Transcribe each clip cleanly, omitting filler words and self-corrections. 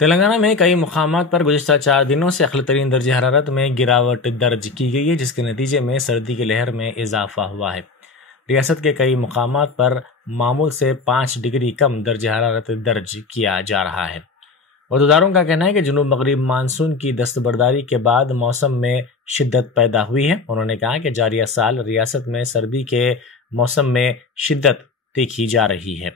تلنگانہ میں کئی مقامات پر گزشتہ 4 دنوں سے اقل ترین درجہ حرارت میں گراوٹ درج کی گئی ہے، جس کے نتیجے میں سردی کی لہر میں اضافہ ہوا ہے۔ ریاست کے کئی مقامات پر معمول سے 5 ڈگری کم درجہ حرارت درج کیا جا رہا ہے۔ عہدیداروں کا کہنا ہے کہ جنوب مغرب مانسون کی دستبرداری کے بعد موسم میں شدت پیدا ہوئی ہے۔ انہوں نے کہا کہ جاریہ سال ریاست میں سردی کے موسم میں شدت دیکھی جا رہی ہے۔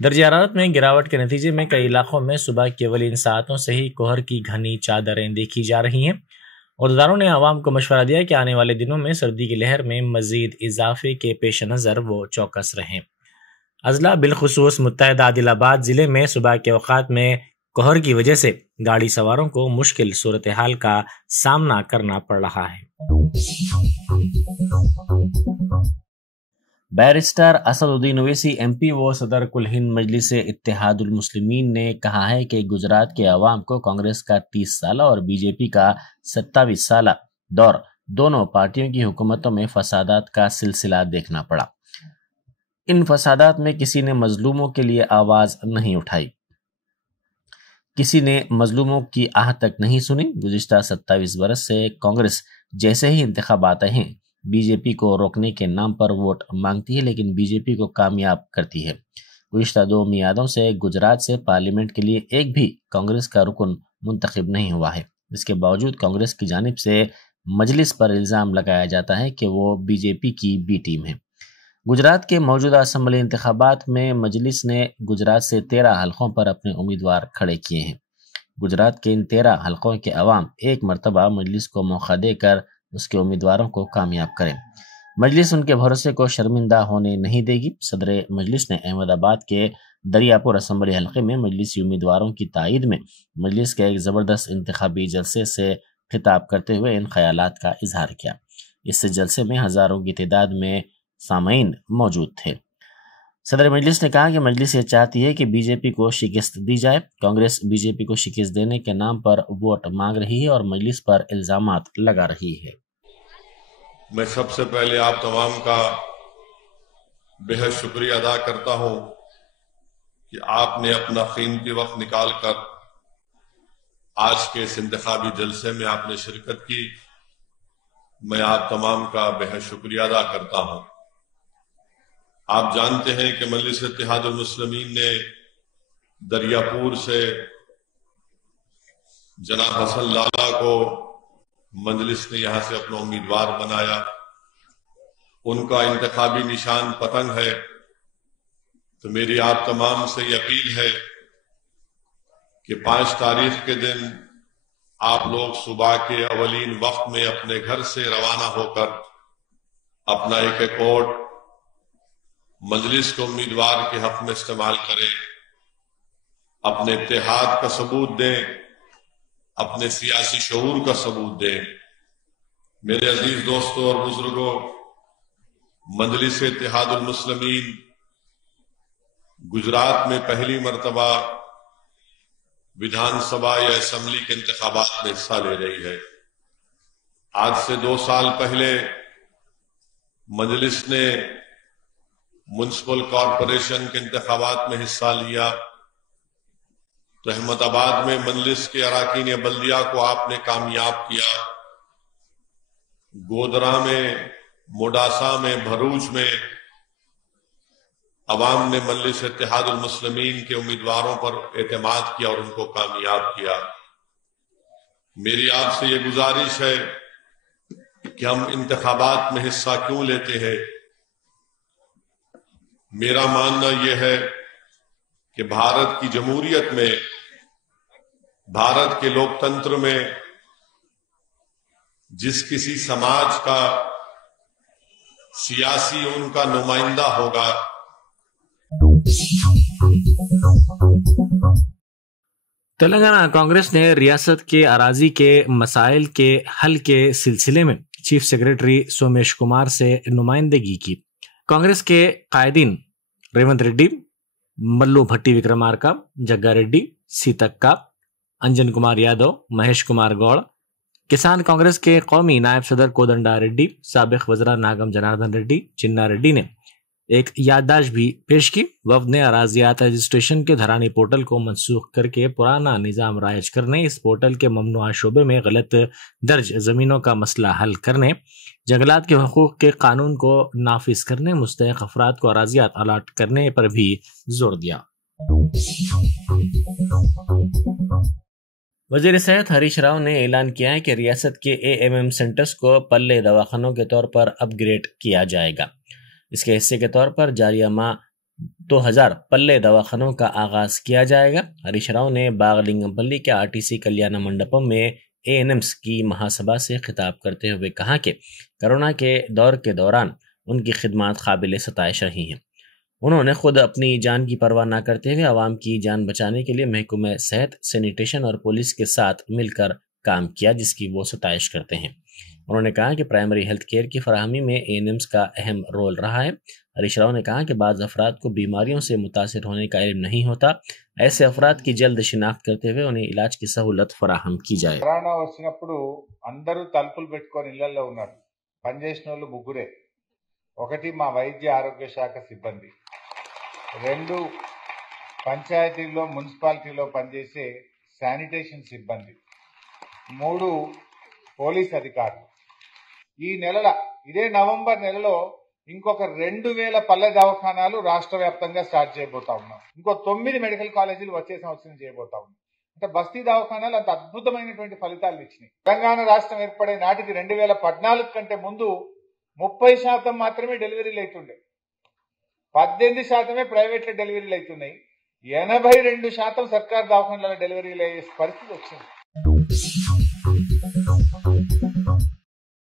درجہ حرارت میں گراوٹ کے نتیجے میں کئی علاقوں میں صبح کی اولین ساعتوں سے ہی کوہر کی گھنی چادریں دیکھی جا رہی ہیں۔ عہدیداروں نے عوام کو مشورہ دیا کہ آنے والے دنوں میں سردی کی لہر میں مزید اضافے کے پیش نظر وہ چوکس رہیں۔ اضلاع بالخصوص متحدہ عادل آباد ضلع میں صبح کے اوقات میں کوہر کی وجہ سے گاڑی سواروں کو مشکل صورتحال کا سامنا کرنا پڑ رہا ہے۔ بیرسٹر اسد الدین اویسی ایم پی و صدر کل ہند مجلس اتحاد المسلمین نے کہا ہے کہ گجرات کے عوام کو کانگریس کا 30 سالہ اور بی جے پی کا 27 سالہ دور دونوں پارٹیوں کی حکومتوں میں فسادات کا سلسلہ دیکھنا پڑا۔ ان فسادات میں کسی نے مظلوموں کے لیے آواز نہیں اٹھائی، کسی نے مظلوموں کی آہ تک نہیں سنی۔ گزشتہ 27 برس سے کانگریس جیسے ہی انتخابات ہیں بی جے پی کو روکنے کے نام پر ووٹ مانگتی ہے، لیکن بی جے پی کو کامیاب کرتی ہے۔ گزشتہ 2 میعادوں سے گجرات سے پارلیمنٹ کے لیے ایک بھی کانگریس کا رکن منتخب نہیں ہوا ہے۔ اس کے باوجود کانگریس کی جانب سے مجلس پر الزام لگایا جاتا ہے کہ وہ بی جے پی کی بی ٹیم ہے۔ گجرات کے موجودہ اسمبلی انتخابات میں مجلس نے گجرات سے 13 حلقوں پر اپنے امیدوار کھڑے کیے ہیں۔ گجرات کے ان 13 حلقوں کے عوام ایک مرتبہ مجلس کو موقع دے کر اس کے امیدواروں کو کامیاب کریں۔ مجلس ان کے بھروسے کو شرمندہ ہونے نہیں دے گی۔ صدر مجلس نے احمد آباد کے دریاپور اسمبلی حلقے میں مجلسی امیدواروں کی تائید میں مجلس کے ایک زبردست انتخابی جلسے سے خطاب کرتے ہوئے ان خیالات کا اظہار کیا۔ اس جلسے میں ہزاروں کی تعداد میں سامعین موجود تھے۔ صدر مجلس نے کہا کہ مجلس یہ چاہتی ہے کہ بی جے پی کو شکست دی جائے۔ کانگریس بی جے پی کو شکست دینے کے نام پر ووٹ مانگ رہی ہے اور مجلس پر الزامات لگا رہی ہے۔ میں سب سے پہلے آپ تمام کا بہت شکریہ ادا کرتا ہوں کہ آپ نے اپنا قیمتی وقت نکال کر آج کے اس انتخابی جلسے میں آپ نے شرکت کی۔ میں آپ تمام کا بہت شکریہ ادا کرتا ہوں۔ آپ جانتے ہیں کہ مجلس اتحاد المسلمین نے دریاپور سے جناب حسن لالہ کو مجلس نے یہاں سے اپنا امیدوار بنایا۔ ان کا انتخابی نشان پتنگ ہے، تو میری آپ تمام سے یہ اپیل ہے کہ 5 تاریخ کے دن آپ لوگ صبح کے اولین وقت میں اپنے گھر سے روانہ ہو کر اپنا ایک ووٹ مجلس کے امیدوار کے حق میں استعمال کریں، اپنے اتحاد کا ثبوت دیں، اپنے سیاسی شعور کا ثبوت دیں۔ میرے عزیز دوستوں اور بزرگوں، مجلس اتحاد المسلمین گجرات میں پہلی مرتبہ ویدھان سبھا یا اسمبلی کے انتخابات میں حصہ لے رہی ہے۔ آج سے 2 سال پہلے مجلس نے میونسپل کارپوریشن کے انتخابات میں حصہ لیا، تو احمد آباد میں مجلس کے اراکین بلدیہ کو آپ نے کامیاب کیا۔ گودرا میں، موڈاسا میں، بھروچ میں عوام نے مجلس اتحاد المسلمین کے امیدواروں پر اعتماد کیا اور ان کو کامیاب کیا۔ میری آپ سے یہ گزارش ہے کہ ہم انتخابات میں حصہ کیوں لیتے ہیں؟ میرا ماننا یہ ہے کہ بھارت کی جمہوریت میں، بھارت کے لوکتنتر میں جس کسی سماج کا سیاسی ان کا نمائندہ ہوگا، تلنگانہ کانگریس نے ریاست کے اراضی کے مسائل کے حل کے سلسلے میں چیف سیکرٹری سومیش کمار سے نمائندگی کی۔ کانگریس کے قائدین ریونت ریڈی، ملو بھٹی وکرمارکا، جگا ریڈی، سیتکا، انجن کمار یادو، مہیش کمار گوڑ، کسان کانگریس کے قومی نائب صدر کودنڈا ریڈی، سابق وزراء ناگم جناردن ریڈی، چنا ریڈی نے एक याददाश्त भी पेश की। वफ्द ने अराजियात रजिस्ट्रेशन के धरानी पोर्टल को मनसूख करके पुराना निज़ाम राइज करने, इस पोर्टल के ममनुआ शोबे में गलत दर्ज ज़मीनों का मसला हल करने, जंगलात के हुकूक के कानून को नाफिज करने, मुस्तहिक अफराद को अराजियात अलाट करने पर भी जोर दिया। वज़ीर सेहत हरीश राव ने ऐलान किया है कि रियासत के AMM सेंटर्स को पल्ले दवाखानों के तौर पर अपग्रेड किया जाएगा। इसके हिस्से के तौर पर जारिया माह 2000 पल्ले दवाखानों का आगाज किया जाएगा। हरीश राव ने बागलिंगमपल्ली के RTC कल्याण मंडपम में ANMs की महासभा से खिताब करते हुए कहा कि कोरोना के दौर के दौरान उनकी खिदमत काबिल सताइश रही हैं। उन्होंने खुद अपनी जान की परवाह न करते हुए आवाम की जान बचाने के लिए महकमे सेहत, सैनिटेशन और पुलिस के साथ मिलकर काम किया, जिसकी वो सताइश करते हैं। उन्होंने कहा कि प्राइमरी हेल्थ केयर की फराहमी में ANMs का अहम रोल रहा है। हरीश राव ने कहा कि बाज़ अफराद को बीमारियों से मुतासिर होने का इल्म नहीं होता, ऐसे अफराद की जल्द शिनाख्त करते हुए उन्हें इलाज की सहूलत फराहम की जाए। కరోనా వచ్చినప్పుడు అందరూ తలుపులు పెట్టుకొని ఇళ్లలో ఉన్నారు. పనిచేసిన వాళ్ళు ముగ్గురే. ఒకటి మా వైద్య ఆరోగ్య శాఖ సిబ్బంది, రెండు పంచాయతీల్లో మున్సిపాలిటీలో పనిచేసే శానిటేషన్ సిబ్బంది, మూడు పోలీస్ అధికారులు. ఈ నెలల ఇదే నవంబర్ నెలలో ఇంకొక 2000 పల్లె దవాఖానాలు రాష్ట్ర వ్యాప్తంగా స్టార్ట్ చేయబోతా ఉన్నాం. ఇంకో 9 మెడికల్ కాలేజీలు వచ్చే సంవత్సరం చేయబోతా ఉన్నాం. అంటే బస్తీ దవాఖానాలు అంత అద్భుతమైనటువంటి ఫలితాలు ఇచ్చినాయి. తెలంగాణ రాష్ట్రం ఏర్పడే నాటికి 2014 కంటే ముందు 30% మాత్రమే డెలివరీలు అవుతుండే, 18% ప్రైవేట్ లో డెలివరీలు అవుతున్నాయి, 82% సర్కార్ దవాఖానాల డెలివరీలు అయ్యే పరిస్థితి వచ్చింది.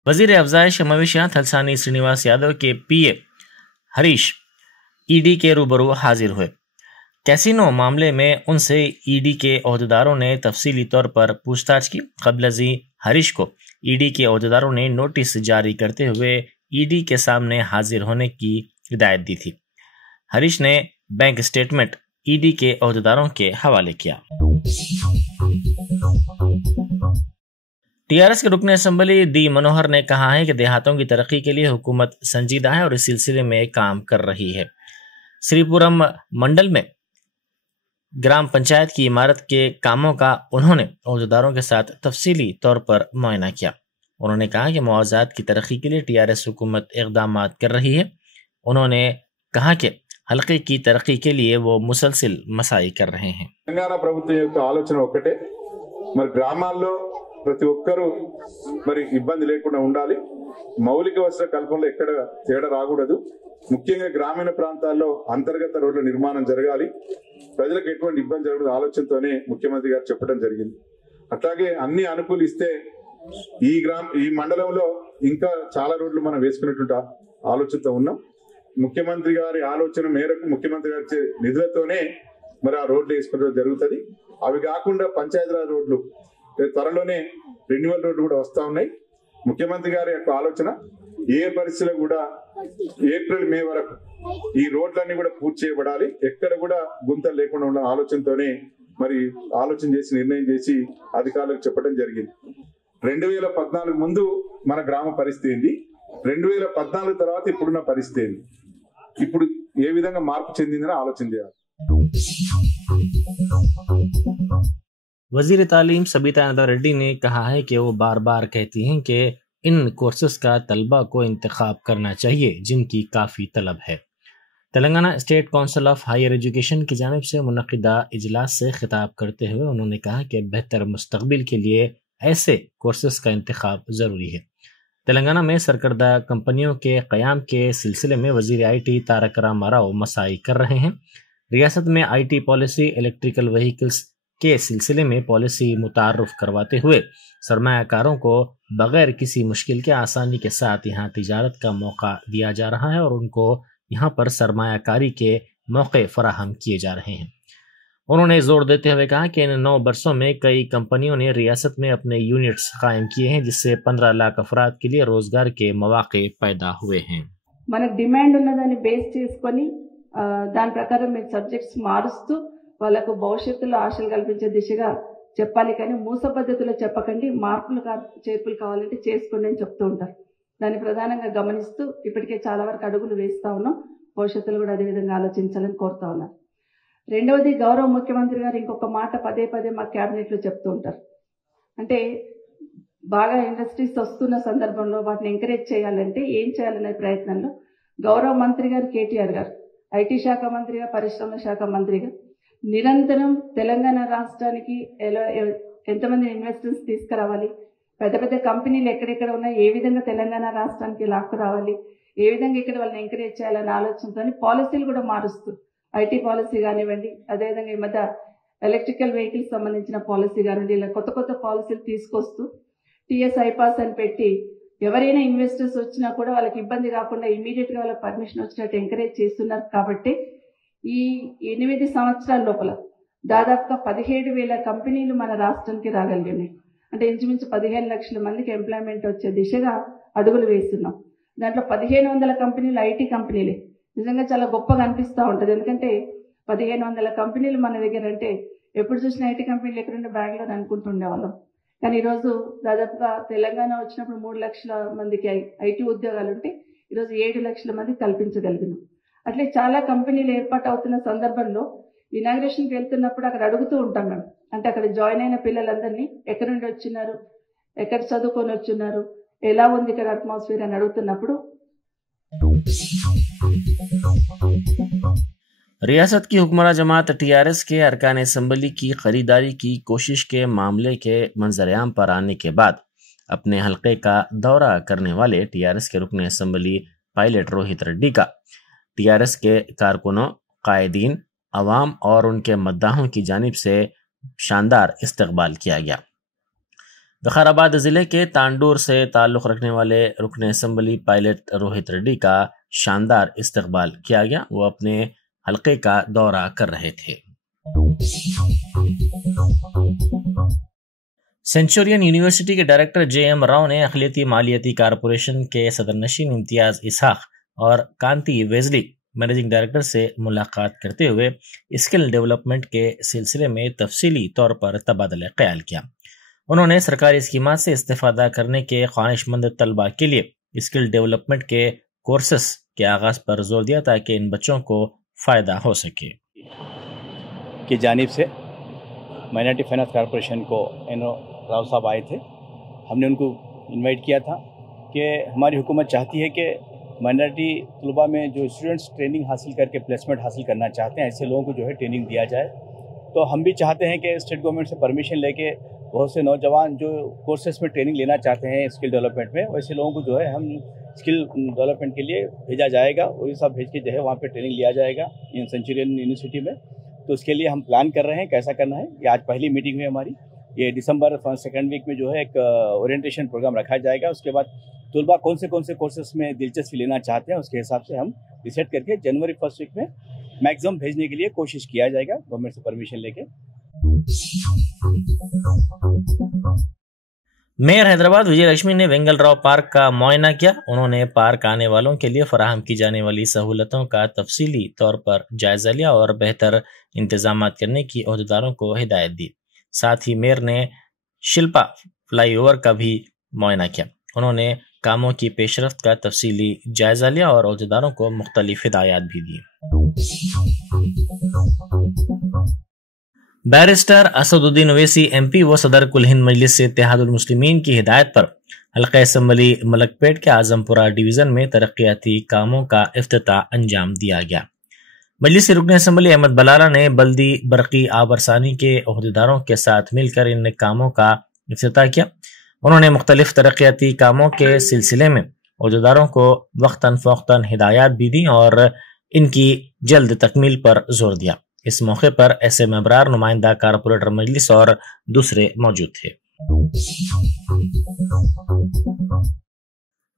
वजीर अफजाइश मवेशियात हलसानी श्रीनिवास यादव के PA हरीश ED के रूबरू हाजिर हुए। कैसीनो मामले में उनसे ED के अहदेदारों ने तफसीली तौर पर पूछताछ की। क़ब्ल-अज़ी हरीश को ED के अहदेदारों ने नोटिस जारी करते हुए ED के सामने हाजिर होने की हिदायत दी थी। हरीश ने बैंक स्टेटमेंट ED के अहदेदारों के हवाले किया। TRS के रुकन असम्बली D मनोहर ने कहा है कि देहातों की तरक्की के लिए हुकूमत संजीदा है और इस सिलसिले में काम कर रही है। श्रीपुरम मंडल में ग्राम पंचायत की इमारत के कामों का उन्होंने अहदेदारों के साथ तफसीली तौर पर मुआयना किया। उन्होंने कहा कि मुआवजात की तरक्की के लिए TRS हुकूमत इक़दाम कर रही है। उन्होंने कहा कि हल्के की तरक्की के लिए वो मुसलसिल मसाई कर रहे हैं। తెలంగాణ ప్రభుత్వం యొక్క ఆలోచన ఒకటే, మరి గ్రామాల్లో ప్రతి ఒక్కరూ మరి ఇబ్బంది లేకుండా ఉండాలి, మౌలిక వసతుల కల్పనలో ఎక్కడ తేడా రాకూడదు, ముఖ్యంగా గ్రామీణ ప్రాంతాల్లో అంతర్గత రోడ్ల నిర్మాణం జరగాలి, ప్రజలకు ఎటువంటి ఇబ్బంది జరగదు ఆలోచనతోనే ముఖ్యమంత్రి గారు చెప్పడం జరిగింది. అట్లాగే అన్ని అనుకూలిస్తే ఈ మండలంలో ఇంకా చాలా రోడ్లు మనం వేసుకునేటువంటి ఆలోచనతో ఉన్నాం. ముఖ్యమంత్రి గారి ఆలోచన మేరకు ముఖ్యమంత్రి గారి నిధులతోనే మరి ఆ రోడ్లు వేసుకోవడం జరుగుతుంది. అవి కాకుండా పంచాయతీరాజ్ రోడ్లు త్వరలోనే రెన్యువల్ రోడ్లు కూడా వస్తా ఉన్నాయి. ముఖ్యమంత్రి గారి యొక్క ఆలోచన ఏ పరిస్థితిలో కూడా ఏప్రిల్ మే వరకు ఈ రోడ్లన్నీ కూడా పూర్తి చేయబడాలి, ఎక్కడ కూడా గుంతలు లేకుండా ఉన్న ఆలోచనతోనే మరి ఆలోచన చేసి నిర్ణయం చేసి అధికారులకు చెప్పడం జరిగింది. 2014 ముందు మన గ్రామ పరిస్థితి ఏంది, 2014 తర్వాత ఇప్పుడున్న పరిస్థితి ఏంది, ఇప్పుడు ఏ విధంగా మార్పు చెందిందని ఆలోచన చేయాలి. वजीर तालीम सबिता नदा रेड्डी ने कहा है कि वो बार बार कहती हैं कि इन कोर्सेस का तलबा को इंतखाब करना चाहिए जिनकी काफ़ी तलब है। Telangana state council of higher education की जानिब से मुनक़िदा इजलास से खिताब करते हुए उन्होंने कहा कि बेहतर मुस्तक़बिल के लिए ऐसे कोर्सेस का इंतखाब ज़रूरी है। तेलंगाना में सरकर्दा कंपनियों के क़याम के सिलसिले में वज़ीर IT तारक रामाराव मसाई कर रहे हैं। रियासत में IT पॉलिसी इलेक्ट्रिकल व्हीकल्स के सिलसिले में पॉलिसी मुतारुफ करवाते हुए सरमायाकारों को बगैर किसी मुश्किल के आसानी के साथ यहाँ तिजारत का मौका दिया जा रहा है और उनको यहाँ पर सरमायाकारी के मौके फराहम किए जा रहे हैं। उन्होंने जोर देते हुए कहा कि इन 9 बरसों में कई कंपनियों ने रियासत में अपने यूनिट्स कायम किए हैं जिससे 15 लाख अफराद के लिए रोजगार के मौके पैदा हुए हैं। మనకు డిమాండ్ ఉన్నదాన్ని బేస్ చేసుకొని దాని ప్రకారం మీరు సబ్జెక్ట్స్ మారుస్తూ వాళ్ళకు భవిష్యత్తులో ఆశలు కల్పించే దిశగా చెప్పాలి, కానీ మూస పద్ధతిలో చెప్పకండి, మార్పులు చేర్పులు కావాలంటే చేసుకోండి అని చెప్తూ ఉంటారు. దాన్ని ప్రధానంగా గమనిస్తూ ఇప్పటికే చాలా వరకు అడుగులు వేస్తూ ఉన్నాం. భవిష్యత్తులో కూడా అదేవిధంగా ఆలోచించాలని కోరుతా ఉన్నారు. రెండవది, గౌరవ ముఖ్యమంత్రి గారు ఇంకొక మాట పదే పదే మా క్యాబినెట్లో చెప్తూ ఉంటారు. అంటే బాగా ఇండస్ట్రీస్ వస్తున్న సందర్భంలో వాటిని ఎంకరేజ్ చేయాలంటే ఏం చేయాలనే ప్రయత్నంలో గౌరవ మంత్రి గారు కేటీఆర్ గారు ఐటీ శాఖ మంత్రిగా, పరిశ్రమల శాఖ మంత్రిగా నిరంతరం తెలంగాణ రాష్ట్రానికి ఎంతమంది ఇన్వెస్టర్స్ తీసుకురావాలి, పెద్ద పెద్ద కంపెనీలు ఎక్కడెక్కడ ఉన్నాయి, ఏ విధంగా తెలంగాణ రాష్ట్రానికి లాక్కు రావాలి, ఏ విధంగా ఇక్కడ వాళ్ళని ఎంకరేజ్ చేయాలనే ఆలోచనతో పాలసీలు కూడా మారుస్తూ ఐటీ పాలసీ కానివ్వండి, అదేవిధంగా ఈ మధ్య ఎలక్ట్రికల్ వెహికల్స్ సంబంధించిన పాలసీ కానివ్వండి, ఇలా కొత్త కొత్త పాలసీలు తీసుకొస్తూ టీఎస్ ఐపాస్ అని పెట్టి ఎవరైనా ఇన్వెస్టర్స్ వచ్చినా కూడా వాళ్ళకి ఇబ్బంది కాకుండా ఇమీడియట్గా వాళ్ళకి పర్మిషన్ వచ్చినట్టు ఎంకరేజ్ చేస్తున్నారు. కాబట్టి ఈ 8 సంవత్సరాల లోపల దాదాపుగా 17,000 కంపెనీలు మన రాష్ట్రానికి రాగలిగినాయి. అంటే ఇంచుమించు 15 లక్షల మందికి ఎంప్లాయ్మెంట్ వచ్చే దిశగా అడుగులు వేస్తున్నాం. దాంట్లో 1,500 కంపెనీలు ఐటీ కంపెనీలే. నిజంగా చాలా గొప్పగా అనిపిస్తూ ఉంటుంది. ఎందుకంటే 1,500 కంపెనీలు మన దగ్గర అంటే ఎప్పుడు చూసినా ఐటీ కంపెనీలు ఎక్కడుంటే బెంగళూరు అనుకుంటుండేవాళ్ళం. కానీ ఈరోజు దాదాపుగా తెలంగాణ వచ్చినప్పుడు 3 లక్షల మందికి ఐటీ ఉద్యోగాలు ఉంటే ఈరోజు 7 లక్షల మందికి కల్పించగలిగినాం. అట్లే చాలా కంపెనీలు ఏర్పాటు అవుతున్న సందర్భంలో ఇనాగ్రేషన్కి వెళ్తున్నప్పుడు అక్కడ అడుగుతూ ఉంటాం మేము. అంటే అక్కడ జాయిన్ అయిన పిల్లలందరినీ ఎక్కడి నుండి వచ్చినారు, ఎక్కడ చదువుకొని వచ్చిన్నారు, ఎలా ఉంది ఇక్కడ అట్మాస్ఫియర్ అని అడుగుతున్నప్పుడు रियासत की हुक्मरान जमात टीआरएस के अरकान असम्बली की खरीदारी की कोशिश के मामले के मंजरेआम पर आने के बाद अपने हलके का दौरा करने वाले टीआरएस के रुकन असम्बली पायलट रोहित रेड्डी का टीआरएस के कारकुनों, कायदीन, अवाम और उनके मद्दाहों की जानिब से शानदार इस्तकबाल किया गया। विकाराबाद जिले के तांडूर से ताल्लुक़ रखने वाले रुकन असम्बली पायलट रोहित रेड्डी का शानदार इस्तकबाल किया गया। वो अपने हलके का दौरा कर रहे थे। सेंचुरियन यूनिवर्सिटी के डायरेक्टर जे.एम. राव ने अखिलती मालियाती कारपोरेशन के सदरनशीन इम्तियाज इसहाक और कांति वेजली मैनेजिंग डायरेक्टर से मुलाकात करते हुए स्किल डेवलपमेंट के सिलसिले में तफसीली तौर पर तबादला ख्याल किया। उन्होंने सरकारी स्कीमात से इस्तेफादा करने के ख्वाहिशमंद तलबा के लिए स्किल डेवलपमेंट के कोर्सेस के आगाज पर जोर दिया ताकि इन बच्चों को फ़ायदा हो सके। की जानिब से माइनॉरिटी फाइनेंस कॉरपोरेशन को एनो राव साहब आए थे। हमने उनको इनवाइट किया था कि हमारी हुकूमत चाहती है कि माइनॉरिटी तलबा में जो स्टूडेंट्स ट्रेनिंग हासिल करके प्लेसमेंट हासिल करना चाहते हैं, ऐसे लोगों को जो है ट्रेनिंग दिया जाए। तो हम भी चाहते हैं कि स्टेट गवर्नमेंट से परमिशन लेके बहुत से नौजवान जो कोर्सेस में ट्रेनिंग लेना चाहते हैं स्किल डेवलपमेंट में, वैसे लोगों को जो है हम स्किल डेवलपमेंट के लिए भेजा जाएगा। वही सब भेज के जो है वहाँ पे ट्रेनिंग लिया जाएगा इन सेंचुरियन यूनिवर्सिटी में। तो उसके लिए हम प्लान कर रहे हैं कैसा करना है। ये आज पहली मीटिंग हुई हमारी। ये दिसंबर 2nd वीक में जो है एक ओरिएंटेशन प्रोग्राम रखा जाएगा। उसके बाद तलबा कौन से कोर्सेस में दिलचस्पी लेना चाहते हैं उसके हिसाब से हम डिसाइड करके जनवरी 1st वीक में मैक्सिमम भेजने के लिए कोशिश किया जाएगा गवर्नमेंट से परमिशन लेके। मेयर हैदराबाद विजय लक्ष्मी ने वेंगलराव पार्क का मुआयना किया। उन्होंने पार्क आने वालों के लिए फराहम की जाने वाली सहूलतों का तफसीली तौर पर जायजा लिया और बेहतर इंतजाम करने की अहदेदारों को हिदायत दी। साथ ही मेयर ने शिल्पा फ्लाईओवर का भी मुआयना किया। उन्होंने कामों की पेशरफ्त का तफसीली जायजा लिया और अहदेदारों को मुख्तलिफ हिदायत भी दी। बैरिस्टर असदुद्दीन ओवैसी एमपी व सदर कुल हिंद मजलिस से इत्तेहादुल मुस्लिमीन की हिदायत पर हल्का असम्बली मलकपेट के आजमपुरा डिवीजन में तरक्याती कामों का इफ्तिताह अंजाम दिया गया। मजलिस रुकन असम्बली अहमद बलाला ने बल्दी बरकी आबरसानी के अहदेदारों के साथ मिलकर इन कामों का इफ्तिताह किया। उन्होंने मुख्तलिफ तरक्याती कामों के सिलसिले में अहदेदारों को वक्तन फ़ौक्तन हिदायत भी दी और इनकी जल्द तकमील पर जोर दिया। इस मौके पर एसएम अबरार, नुमाइंदा कारपोरेटर मजलिस और दूसरे मौजूद थे।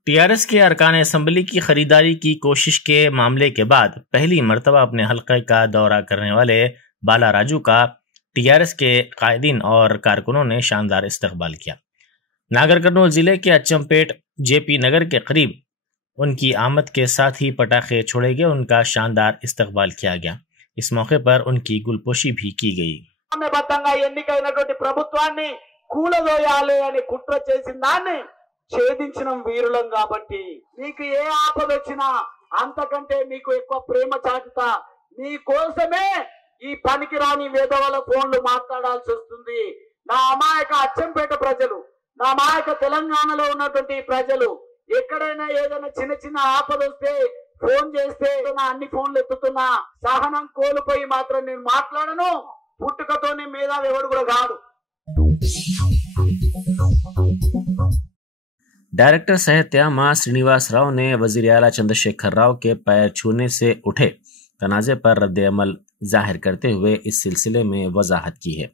टीआरएस के अरकान असम्बली की खरीदारी की कोशिश के मामले के बाद पहली मरतबा अपने हल्के का दौरा करने वाले बाला राजू का टीआरएस के कायदीन और कारकुनों ने शानदार इस्तकबाल किया। नागर कर्नूल जिले के अच्चमपेट जेपी नगर के करीब उनकी आमद के साथ ही पटाखे छोड़े गए। उनका शानदार इस्तकबाल किया गया। इस मौके पर उनकी गुलपोशी भी की गई। ఎన్నికైనటువంటి ప్రభుత్వాన్ని కూలదోయాలి అని కుట్ర చేసిన దాన్ని ఛేదించిన వీరులం కాబట్టి మీకు ఏ ఆపద వచ్చినా అంతకంటే మీకు ఎక్కువ ప్రేమ చాటుతా. మీకోసమే ఈ పనికిరాని వేదవల ఫోన్లు మాట్లాడాల్సి వస్తుంది. నా అమాయక అచ్చంపేట ప్రజలు, నా అమాయక తెలంగాణలో ఉన్నటువంటి ప్రజలు ఎక్కడైనా ఏదైనా చిన్న చిన్న ఆపద వస్తే ఫోన్ చేస్తే నా అన్ని ఫోన్లు ఎత్తుతున్నా. సహనం కోల్పోయి మాత్రం నేను మాట్లాడను. పుట్టుకతోనే మేధావి ఎవడు కూడా కాదు. डायरेक्टर साहित्य मां श्रीनिवास राव ने वजीर आला चंद्रशेखर राव के पैर छूने से उठे तनाज़े पर रद्द-ए-अमल जाहिर करते हुए इस सिलसिले में वजाहत की है।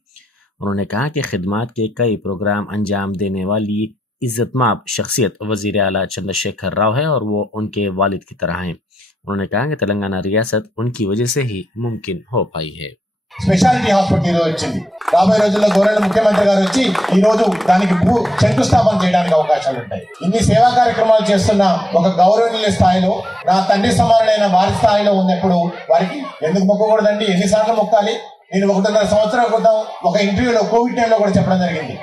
उन्होंने कहा कि खिदमत के कई प्रोग्राम अंजाम देने वाली इज्जतमाब शख्सियत वजीर आला चंद्रशेखर राव है और वो उनके वालिद की तरह हैं। उन्होंने कहा कि तेलंगाना रियासत उनकी वजह से ही मुमकिन हो पाई है। స్పెషాలిటీ హాస్పిటల్ ఈరోజు వచ్చింది. రాబోయే రోజుల్లో గౌరవ ముఖ్యమంత్రి గారు వచ్చి ఈ రోజు దానికి శంకుస్థాపన చేయడానికి అవకాశాలు ఉంటాయి. ఇన్ని సేవా కార్యక్రమాలు చేస్తున్న ఒక గౌరవనీయ స్థాయిలో నా తండ్రి సమానులైన వారి స్థాయిలో ఉన్నప్పుడు వారికి ఎందుకు మొక్కకూడదండి? ఎన్నిసార్లు మొక్కాలి? నేను 1.5 సంవత్సరాల క్రితం ఒక ఇంటర్వ్యూలో కోవిడ్ టైంలో కూడా చెప్పడం జరిగింది,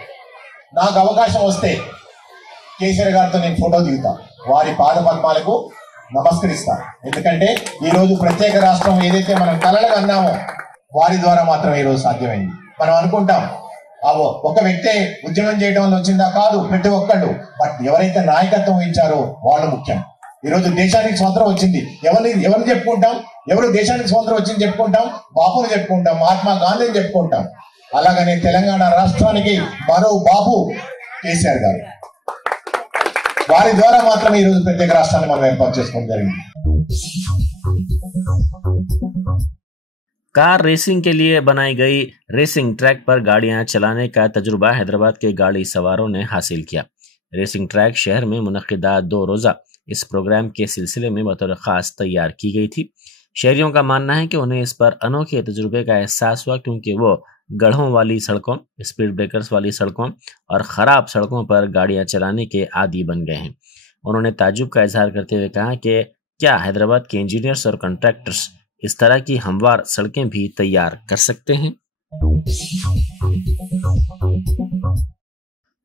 నాకు అవకాశం వస్తే కేసీఆర్ గారితో నేను ఫోటో దిగుతా, వారి పాద పద్మాలకు నమస్కరిస్తా. ఎందుకంటే ఈ రోజు ప్రత్యేక రాష్ట్రం ఏదైతే మనం కలలుగా అన్నామో వారి ద్వారా మాత్రం ఈ రోజు సాధ్యమైంది. మనం అనుకుంటాం ఒక వ్యక్తే ఉద్యమం చేయడం వల్ల వచ్చిందా? కాదు, ప్రతి ఒక్కళ్ళు. బట్ ఎవరైతే నాయకత్వం వహించారో వాళ్ళు ముఖ్యం. ఈ రోజు దేశానికి స్వాతంత్రం వచ్చింది, ఎవరిని చెప్పుకుంటాం? ఎవరు దేశానికి స్వాతంత్రం వచ్చింది చెప్పుకుంటాం? బాపుని చెప్పుకుంటాం, మహాత్మా గాంధీని చెప్పుకుంటాం. అలాగనే తెలంగాణ రాష్ట్రానికి మరో బాపు కేసీఆర్ గారు. వారి ద్వారా మాత్రం ఈ రోజు ప్రత్యేక రాష్ట్రాన్ని మనం ఏర్పాటు చేసుకోవడం జరిగింది. कार रेसिंग के लिए बनाई गई रेसिंग ट्रैक पर गाड़ियां चलाने का तजुर्बा हैदराबाद के गाड़ी सवारों ने हासिल किया। रेसिंग ट्रैक शहर में मुनक्किदा 2 रोज़ा इस प्रोग्राम के सिलसिले में बतौर ख़ास तैयार की गई थी। शहरियों का मानना है कि उन्हें इस पर अनोखे तजुर्बे का एहसास हुआ, क्योंकि वो गढ़ों वाली सड़कों, स्पीड ब्रेकर्स वाली सड़कों और ख़राब सड़कों पर गाड़ियां चलाने के आदी बन गए हैं। उन्होंने ताज्जुब का इजहार करते हुए कहा कि क्या हैदराबाद के इंजीनियर्स और कॉन्ट्रैक्टर्स इस तरह की हमवार सड़कें भी तैयार कर सकते हैं।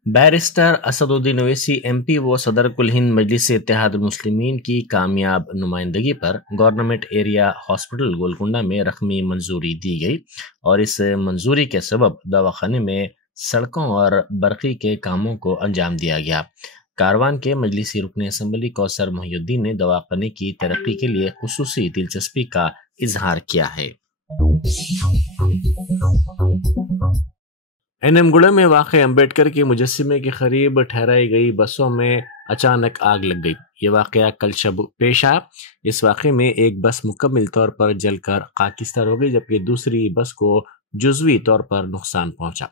बैरिस्टर असदुद्दीन ओवैसी एमपी व सदर कुल हिंद मजलिस इत्तेहादुल मुस्लिमीन की कामयाब नुमाइंदगी पर गवर्नमेंट एरिया हॉस्पिटल गोलकुंडा में रकमी मंजूरी दी गई और इस मंजूरी के सबब दवाखाने में सड़कों और बरक़ी के कामों को अंजाम दिया गया। कारवान के मजलिसी रुकन असम्बली कौसर मोहिउद्दीन ने दवाखाने की तरक्की के लिए खुसूसी दिलचस्पी का इजहार किया है। एनएम-गुड़ा में वाक़े अम्बेडकर के मुजस्सिमे के करीब ठहराई गई बसों में अचानक आग लग गई। ये वाक़या कल शब पेश आया। इस वाक़े में एक बस मुकम्मल तौर पर जलकर खाकिस्तान हो गई, जबकि दूसरी बस को जुज़वी तौर पर नुकसान पहुंचा।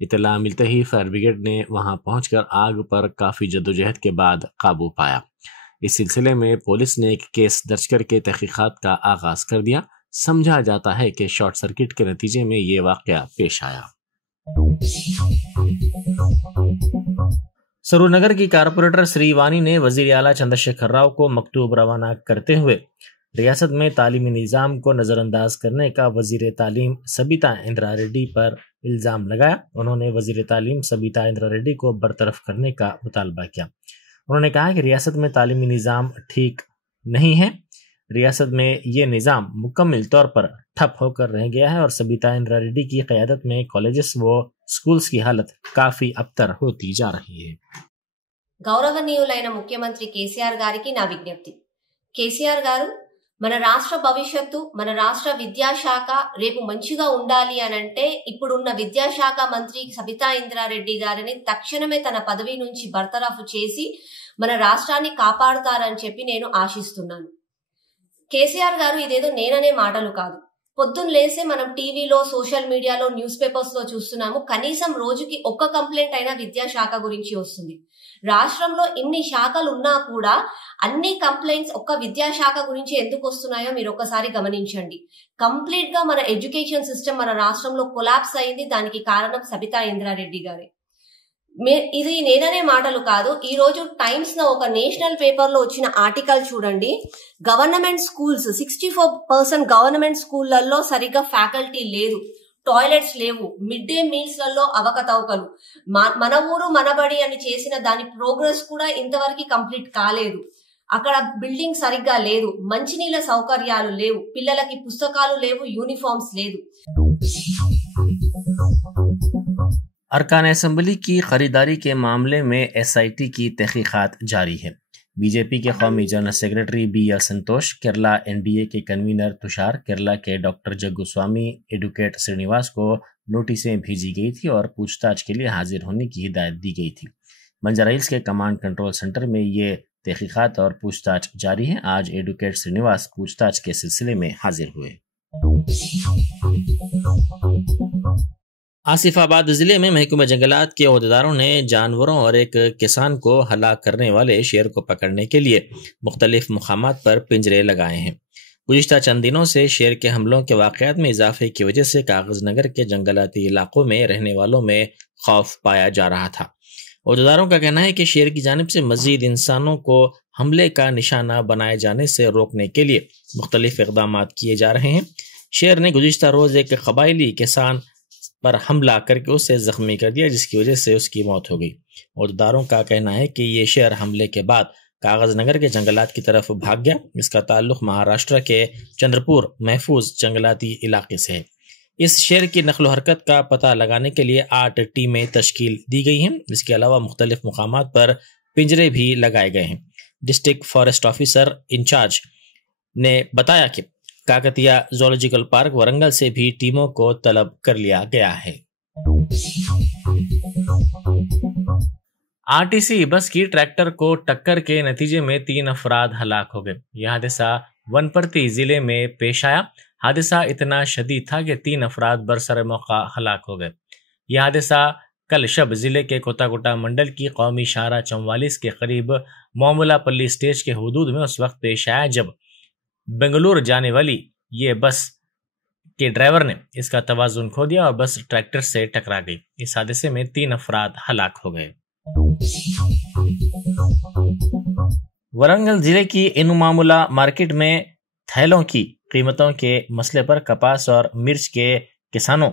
इत्तला मिलते ही फायर ब्रिगेड ने वहां पहुंचकर आग पर काफ़ी जद्दोजहद के बाद काबू पाया। इस सिलसिले में पुलिस ने एक केस दर्ज करके तहकीकात का आगाज कर दिया। समझा जाता है कि शॉर्ट सर्किट के नतीजे में ये वाक़या पेश आया। सरूरनगर की कारपोरेटर श्रीवानी ने वजीर आला चंद्रशेखर राव को मकतूब रवाना करते हुए रियासत में तालीमी निज़ाम को नज़रअंदाज करने का वजीर तालीम सबिता इंदिरा रेड्डी पर इल्ज़ाम लगाया। उन्होंने वजीर तालीम सबिता इंदिरा रेड्डी को बरतरफ करने का मुतालबा किया। उन्होंने कहा कि रियासत में तालीमी निज़ाम ठीक नहीं है। रियासत में ये निज़ाम मुकम्मल तौर पर ठप होकर रह गया है और सबिता इंदिरा रेड्डी की क़यादत में कॉलेजेस व स्कूल्स की हालत काफ़ी अबतर होती जा रही है। గౌరవనీయులైన ముఖ్యమంత్రి కేసీఆర్ గారికి నా విజ్ఞప్తి. కేసీఆర్ గారు, మన రాష్ట్ర భవిష్యత్తు, మన రాష్ట్ర విద్యాశాఖ రేపు మంచిగా ఉండాలి అనంటే ఇప్పుడున్న విద్యాశాఖ మంత్రి సబితా ఇంద్రారెడ్డి గారిని తక్షణమే తన పదవి నుంచి బర్తరఫ్ చేసి మన రాష్ట్రాన్ని కాపాడుతారని చెప్పి నేను ఆశిస్తున్నాను. కేసీఆర్ గారు, ఇదేదో నేననే మాటలు కాదు. పొద్దున్న లేసే మనం టీవీలో, సోషల్ మీడియాలో, న్యూస్ పేపర్స్ లో చూస్తున్నాము, కనీసం రోజుకి ఒక్క కంప్లైంట్ అయినా విద్యాశాఖ గురించి వస్తుంది. రాష్ట్రంలో ఇన్ని శాఖలు ఉన్నా కూడా అన్ని కంప్లైంట్స్ ఒక్క విద్యాశాఖ గురించి ఎందుకు వస్తున్నాయో మీరు ఒక్కసారి గమనించండి. కంప్లీట్ గా మన ఎడ్యుకేషన్ సిస్టమ్ మన రాష్ట్రంలో కొలాప్స్ అయింది. దానికి కారణం సబితా ఇంద్రారెడ్డి గారే. ఇది నేననే మాటలు కాదు. ఈ రోజు టైమ్స్ లో ఒక నేషనల్ పేపర్ లో వచ్చిన ఆర్టికల్ చూడండి. గవర్నమెంట్ స్కూల్స్ 64% గవర్నమెంట్ స్కూళ్లలో సరిగ్గా ఫ్యాకల్టీ లేదు, టాయిలెట్స్ లేవు, మిడ్ డే మీల్స్ లలో అవకతవకలు, మన ఊరు మనబడి అని చేసిన దాని ప్రోగ్రెస్ కూడా ఇంతవరకు కంప్లీట్ కాలేదు. అక్కడ బిల్డింగ్ సరిగ్గా లేదు, మంచినీళ్ళ సౌకర్యాలు లేవు, పిల్లలకి పుస్తకాలు లేవు, యూనిఫామ్స్ లేదు. अरकान असम्बली की खरीदारी के मामले में SIT की तहकीकात जारी है. बीजेपी के कौमी जनरल सेक्रेटरी BL संतोष, केरला NDA के कन्वीनर तुषार, केरला के डॉक्टर जग्गुस्वामी, एडवोकेट श्रीनिवास को नोटिसें भेजी गई थी और पूछताछ के लिए हाजिर होने की हिदायत दी गई थी. बंजारा हिल्स के कमांड कंट्रोल सेंटर में ये तहकीकात और पूछताछ जारी है. आज एडवोकेट श्रीनिवास पूछताछ के सिलसिले में हाजिर हुए. आसिफाबाद जिले में महकमा जंगलात के अहदेदारों ने जानवरों और एक किसान को हलाक करने वाले शेर को पकड़ने के लिए मुख्तलिफ मुकामात पर पिंजरे लगाए हैं. गुज़िश्ता चंद दिनों से शेर के हमलों के वाक़यात में इजाफे की वजह से कागज़ नगर के जंगलाती इलाकों में रहने वालों में खौफ पाया जा रहा था. अहदेदारों का कहना है कि शेर की जानिब से मज़ीद इंसानों को हमले का निशाना बनाए जाने से रोकने के लिए मुख्तलिफ इक़दाम किए जा रहे हैं. शेर ने गुज़िश्ता रोज़ एक कबायली किसान पर हमला करके उसे जख्मी कर दिया, जिसकी वजह से उसकी मौत हो गई. अहदेदारों का कहना है कि ये शेर हमले के बाद कागज़ नगर के जंगलात की तरफ भाग गया. इसका ताल्लुक महाराष्ट्र के चंद्रपुर महफूज जंगलाती इलाके से है. इस शेर की नकलो हरकत का पता लगाने के लिए 8 टीमें तश्कील दी गई हैं. इसके अलावा मुख्तलिफ मुकामात पर पिंजरे भी लगाए गए हैं. डिस्ट्रिक्ट फॉरेस्ट ऑफिसर इंचार्ज ने बताया कि काकतिया ज़ूलॉजिकल पार्क वरंगल से भी टीमों को तलब कर लिया गया है. RTC बस की ट्रैक्टर को टक्कर के नतीजे में 3 अफराद हलाक हो गए. यह हादसा वनपर्ती जिले में पेश आया. हादसा इतना शदीद था कि 3 अफराद बरसर मौका हलाक हो गए. यह हादसा कल शब जिले के कोताकोटा मंडल की कौमी शाहरा 44 के करीब मोमुलापल्ली स्टेज के हुदूद में उस वक्त पेश आया जब बेंगलुरु जाने वाली ये बस के ड्राइवर ने इसका तवाजुन खो दिया और बस ट्रैक्टर से टकरा गई. इस हादसे में 3 अफराद हलाक हो गए. वरंगल जिले की इनुमामुला मार्केट में थैलों की कीमतों के मसले पर कपास और मिर्च के किसानों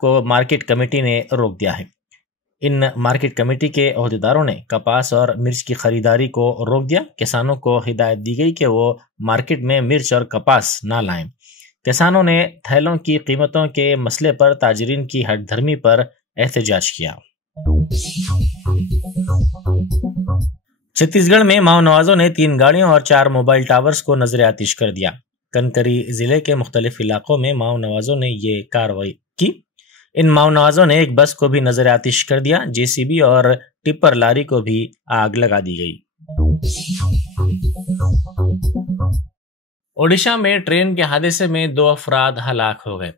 को मार्केट कमेटी ने रोक दिया है. इन मार्केट कमेटी के अहदेदारों ने कपास और मिर्च की खरीदारी को रोक दिया. किसानों को हिदायत दी गई कि वो मार्केट में मिर्च और कपास ना लाएं. किसानों ने थैलों की कीमतों के मसले पर ताजरीन की हठधर्मी पर एहतजाज किया. छत्तीसगढ़ में माओ नवाजों ने 3 गाड़ियों और 4 मोबाइल टावर्स को नजर आतिश कर दिया. कनकरी जिले के मुख्तलिफ इलाकों में माओ नवाजों ने ये कार्रवाई की. इन माओ नवाजों ने एक बस को भी नजर आतिश कर दिया. JCB और टिप्पर लारी को भी आग लगा दी गई. ओडिशा में ट्रेन के हादसे में 2 अफराद हलाक हो गए.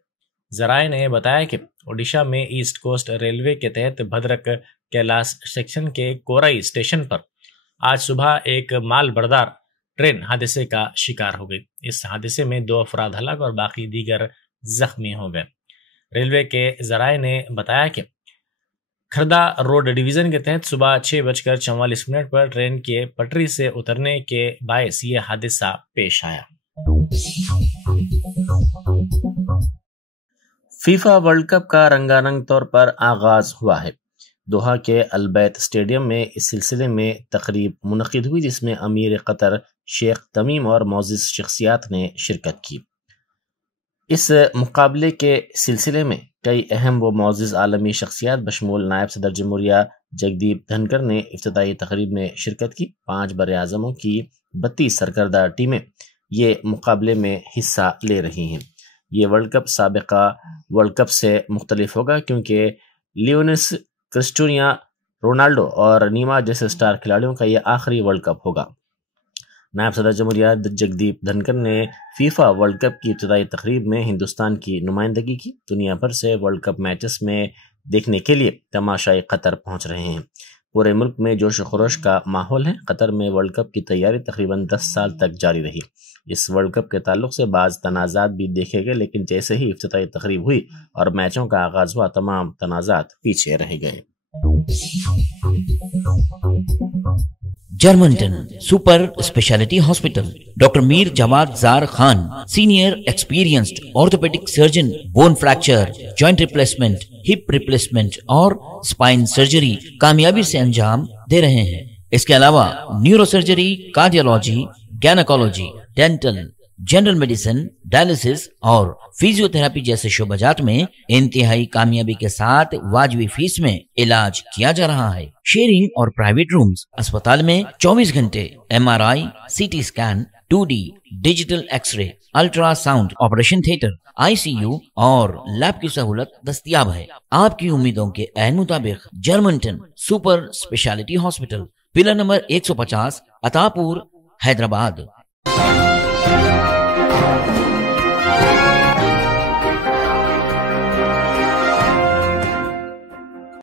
जराये ने बताया कि ओडिशा में ईस्ट कोस्ट रेलवे के तहत भद्रक कैलाश सेक्शन के कोराई स्टेशन पर आज सुबह एक माल बरदार ट्रेन हादसे का शिकार हो गई. इस हादसे में 2 अफराद हलाक और बाकी दीगर जख्मी हो गए. रेलवे के जराये ने बताया कि खरदा रोड डिवीजन के तहत सुबह 6:44 पर ट्रेन के पटरी से उतरने के बायस ये हादसा पेश आया. फीफा वर्ल्ड कप का रंगारंग तौर पर आगाज हुआ है. दोहा के अलबैत स्टेडियम में इस सिलसिले में तकरीब मुनक़िद हुई जिसमें अमीर कतर शेख तमीम और मौज़िज़ शख्सियात ने शिरकत की. इस मुकाबले के सिलसिले में कई अहम व मौज़िज़ आलमी शख्सियात बशमूल नायब सदर जमहूरिया जगदीप धनकर ने इफ्तिताई तकरीब में शिरकत की. 5 बर-ए-आज़मों की 32 सरकर्दा टीमें ये मुकाबले में हिस्सा ले रही हैं. ये वर्ल्ड कप साबिका वर्ल्ड कप से मुख्तलिफ होगा क्योंकि लियोनेस क्रिस्टियानो रोनाल्डो और नीमा जैसे स्टार खिलाड़ियों का ये आखिरी वर्ल्ड कप होगा. नायब सदर जमहूरिया जगदीप धनकर ने फीफा वर्ल्ड कप की इब्तिदाई तकरीब में हिंदुस्तान की नुमाइंदगी की. दुनिया भर से वर्ल्ड कप मैचेस में देखने के लिए तमाशाई कतर पहुंच रहे हैं. पूरे मुल्क में जोश खरोश का माहौल है. कतर में वर्ल्ड कप की तैयारी तकरीबन 10 साल तक जारी रही. इस वर्ल्ड कप के ताल्लुक से बाज़ तनाज़ात भी देखे गए, लेकिन जैसे ही इफ्तिताई तकरीब हुई और मैचों का आगाज हुआ तमाम तनाज़ात पीछे रह गए. जर्मनटन super speciality hospital, doctor Mir Jawad जार Khan, senior experienced orthopaedic surgeon, bone fracture, joint replacement, hip replacement और स्पाइन सर्जरी कामयाबी से अंजाम दे रहे हैं. इसके अलावा neuro surgery, cardiology, gynaecology, dental, general medicine, dialysis और फिजियोथेरेपी जैसे शोबाजात में इंतहाई कामयाबी के साथ वाजबी फीस में इलाज किया जा रहा है। शेयरिंग और प्राइवेट रूम्स। अस्पताल में 24 घंटे MRI, CT scan, 2D digital X ray, ultrasound, operation theatre, ICU और लैब की सहूलत दस्तयाब है। आपकी उम्मीदों के ऐन मुताबिक Germanten super speciality hospital, pillar number 150, Attapur, Hyderabad.